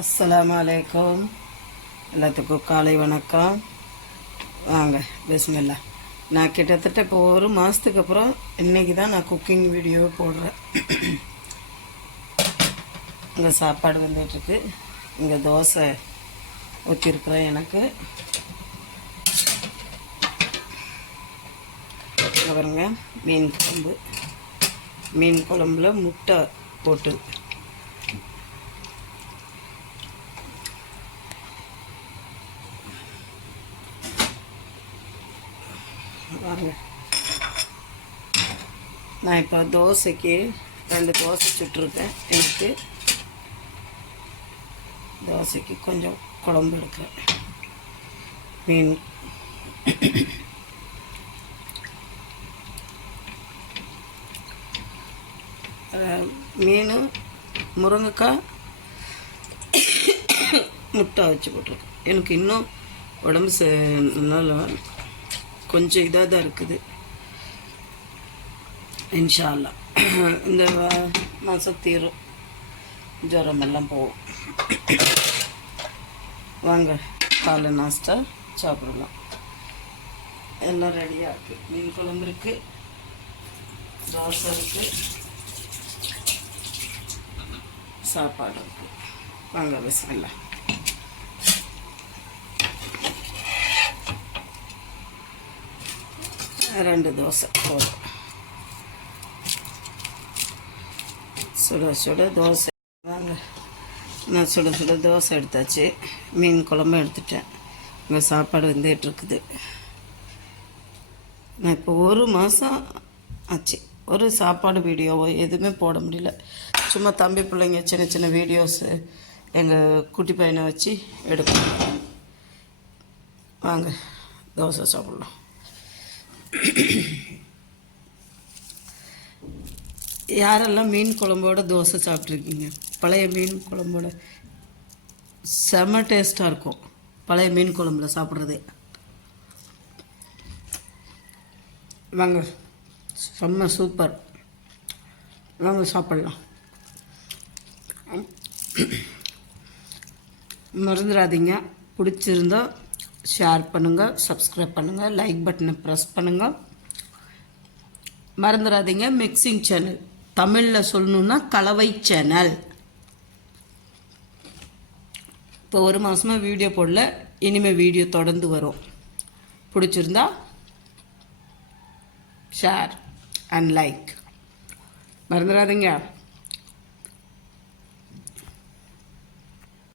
அஸ்ஸலாமு அலைக்கும். எல்லாத்துக்கும் காலை வணக்கம். வாங்க பிஸ்மில்லா. நான் கிட்டத்தட்ட இப்போ ஒரு மாதத்துக்கு அப்புறம் இன்றைக்கி தான் நான் குக்கிங் வீடியோ போடுறேன். இங்கே சாப்பாடு வந்துட்டுருக்கு. இங்கே தோசை ஊற்றிருக்குறேன். எனக்கு பாருங்க மீன் குழம்புல முட்டை போட்டு பாருங்க. நான் இப்போ தோசைக்கு 2 தோசை சுட்டுருக்கேன். எனக்கு தோசைக்கு கொஞ்சம் குழம்பு எடுக்கிறேன். மீன் முருங்கைக்காய் முட்டை வச்சு போட்டிருக்கேன். எனக்கு இன்னும் உடம்பு நல்லா கொஞ்சம் இதாக தான் இருக்குது. இன்ஷா அல்லாஹ் இந்த மாதம் தீரும், ஜுரம் எல்லாம் போகும். வாங்க காலை நாஸ்டா சாப்பிடலாம். எல்லாம் ரெடியாக இருக்குது. மீன் குழம்பு இருக்குது, தோசை இருக்குது, சாப்பாடு இருக்குது. வாங்க பிஸ்மில்லாஹ். ரெண்டு தோசை போதும். சுட சுட தோசை. வாங்க, நான் சுட சுட தோசை எடுத்தாச்சு. மீன் குழம்பு எடுத்துட்டேன். இங்கே சாப்பாடு வந்துட்டுருக்குது. நான் இப்போ ஒரு மாதம் ஆச்சு ஒரு சாப்பாடு வீடியோவோ எதுவுமே போட முடியல. சும்மா தம்பி பிள்ளைங்க சின்ன சின்ன வீடியோஸு எங்கள் குட்டி பையனை வச்சு எடுப்போம். வாங்க தோசை சாப்பிட்லாம். யாரெல்லாம் மீன் குழம்போட தோசை சாப்பிட்ருக்கீங்க? பழைய மீன் குழம்போட செம்ம டேஸ்ட்டாக இருக்கும். பழைய மீன் குழம்புல சாப்பிட்றதே. வாங்க, செம்ம சூப்பர். வாங்க சாப்பிட்லாம். மறந்துடாதீங்க. பிடிச்சிருந்தா ஷேர் பண்ணுங்கள், சப்ஸ்கிரைப் பண்ணுங்கள், லைக் பட்டனை ப்ரெஸ் பண்ணுங்கள். மறந்துடாதீங்க மிக்சிங் சேனல், தமிழில் சொல்லணுன்னா கலவை சேனல். இப்போ ஒரு மாதமாக வீடியோ போடல, இனிமேல் வீடியோ தொடர்ந்து வரும். பிடிச்சிருந்தா ஷேர் அண்ட் லைக். மறந்துடாதீங்க.